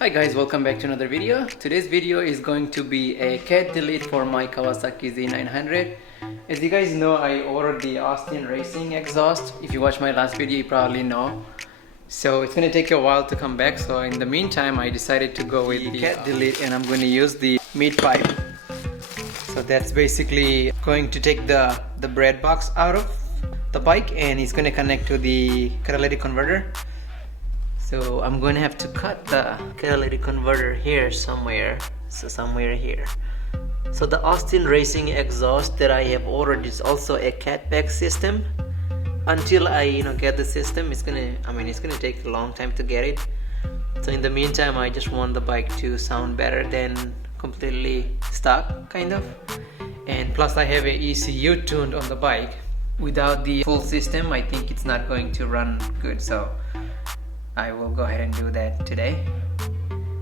Hi guys, welcome back to another video. Today's video is going to be a cat delete for my Kawasaki Z900. As you guys know, I ordered the Austin Racing exhaust. If you watched my last video, you probably know. So it's gonna take a while to come back. So in the meantime, I decided to go with the cat delete, and I'm going to use the meat pipe. So that's basically going to take the bread box out of the bike, and it's going to connect to the catalytic converter. So I'm going to have to cut the catalytic converter here somewhere. So somewhere here. So the Austin Racing exhaust that I have ordered is also a catback system. Until I get the system, it's gonna take a long time to get it. So in the meantime, I just want the bike to sound better than completely stock kind of. And plus I have a ECU tuned on the bike. Without the full system, I think it's not going to run good. So I will go ahead and do that today.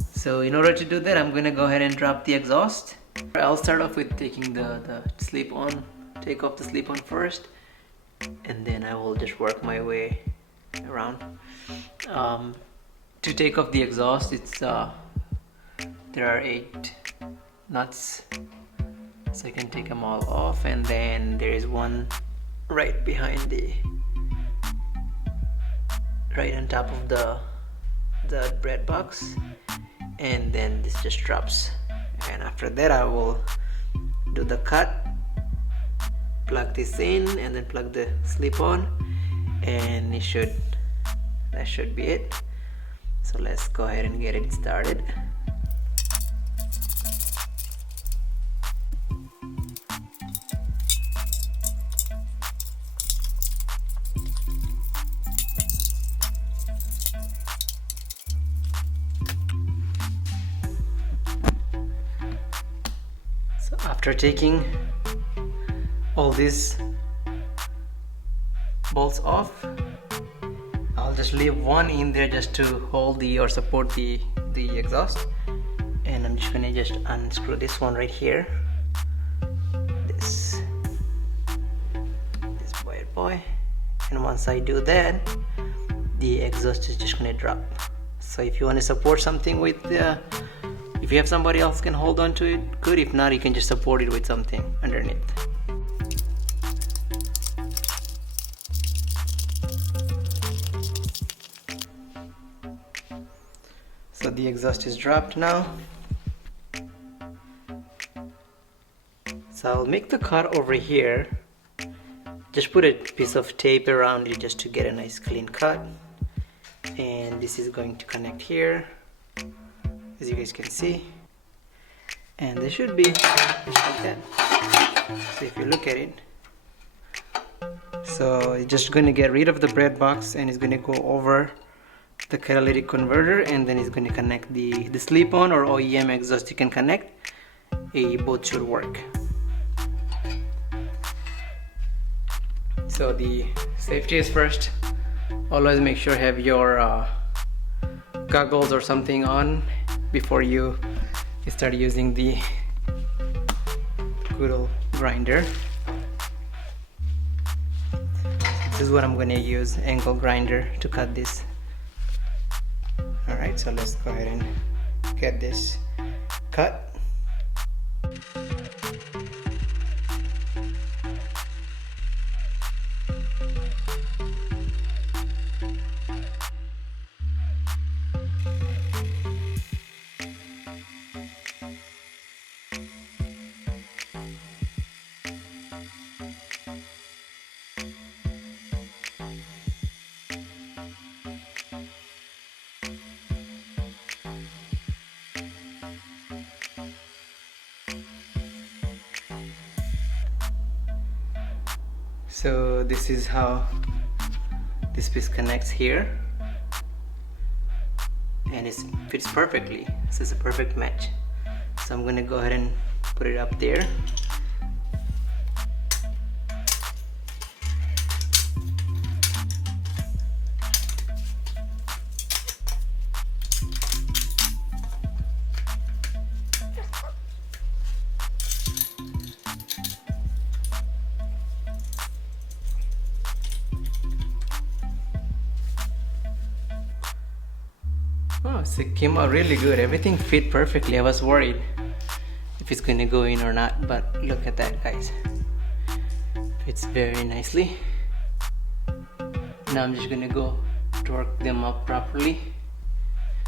So in order to do that, I'm gonna go ahead and drop the exhaust. I'll start off with taking the slip on, take off the slip on first, and then I will just work my way around. To take off the exhaust, it's there are 8 nuts, so I can take them all off, and then there is one right behind right on top of the bread box, and then this just drops. And after that, I will do the cut, plug this in, and then plug the slip on, and that should be it. So let's go ahead and get it started. After taking all these bolts off, I'll just leave one in there just to hold or support the exhaust, and I'm just gonna unscrew this one right here, this bad boy, and once I do that, the exhaust is just gonna drop. So if you want to support something with if you have somebody else can hold on to it, good. If not, you can just support it with something underneath. So the exhaust is dropped now. So I'll make the cut over here. Just put a piece of tape around it just to get a nice clean cut. And this is going to connect here, as you guys can see, and they should be just like that. So if you look at it, so it's just going to get rid of the bread box, and it's going to go over the catalytic converter, and then it's going to connect the slip-on or OEM exhaust. You can connect, both should work. So the safety is first. Always make sure you have your goggles or something on before you start using the good old grinder. This is what I'm going to use, angle grinder, to cut this. Alright, so let's go ahead and get this cut. So this is how this piece connects here, and it fits perfectly. This is a perfect match. So I'm gonna go ahead and put it up there. it came out really good. Everything fit perfectly. I was worried if it's gonna go in or not, but look at that, guys. Fits very nicely. Now I'm just gonna go torque them up properly.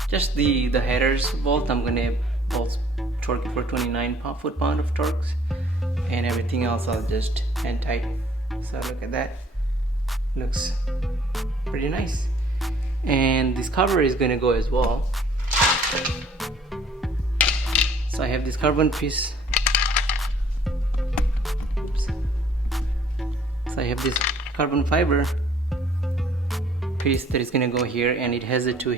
Just the headers bolt, I'm gonna bolt torque it for 29 foot-pound of torques, and everything else I'll just hand tight. So look at that, looks pretty nice. And this cover is gonna go as well. So I have this carbon piece. Oops. So I have this carbon fiber piece that is gonna go here, and it has a two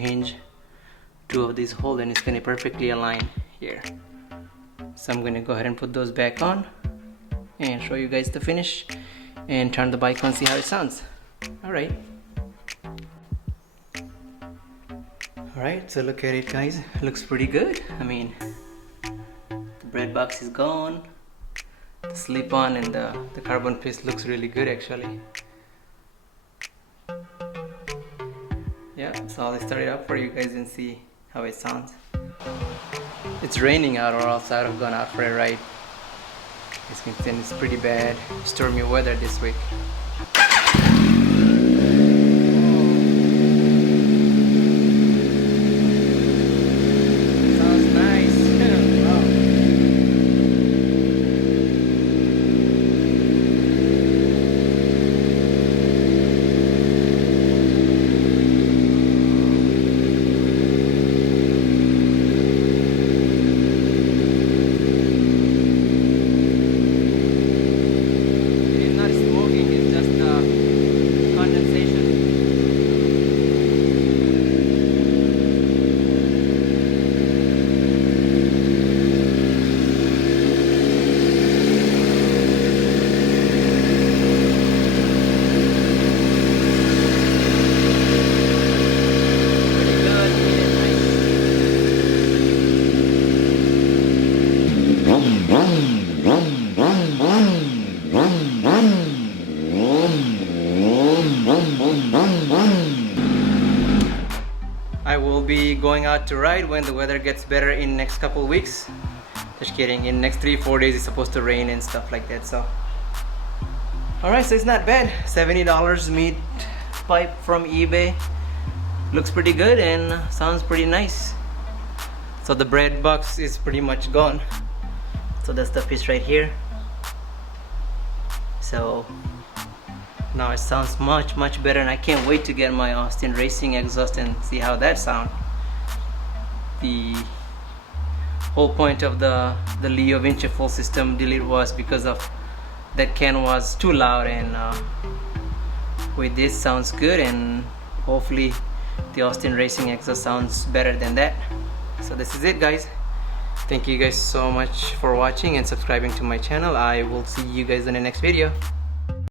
of these holes, and it's gonna perfectly align here. So I'm gonna go ahead and put those back on and show you guys the finish and turn the bike on, see how it sounds. Alright, so look at it, guys. It looks pretty good. I mean, the bread box is gone, the slip-on and the carbon piece looks really good actually. Yeah, so I'll start it up for you guys and see how it sounds. It's raining out, or else I would have gone out for a ride. As you can see, it's pretty bad, stormy weather this week. Sounds nice. Wow. I will be going out to ride when the weather gets better in next couple weeks. Just kidding, in next 3-4 days it's supposed to rain and stuff like that. So alright, so it's not bad. $70 mid pipe from eBay. Looks pretty good and sounds pretty nice. So the bread box is pretty much gone. So that's the piece right here. So now it sounds much better, and I can't wait to get my Austin Racing exhaust and see how that sounds. The whole point of the Leo Vinci full system delete was because of that can was too loud, and with this sounds good, and hopefully the Austin Racing exhaust sounds better than that. So this is it, guys. Thank you guys so much for watching and subscribing to my channel. I will see you guys in the next video.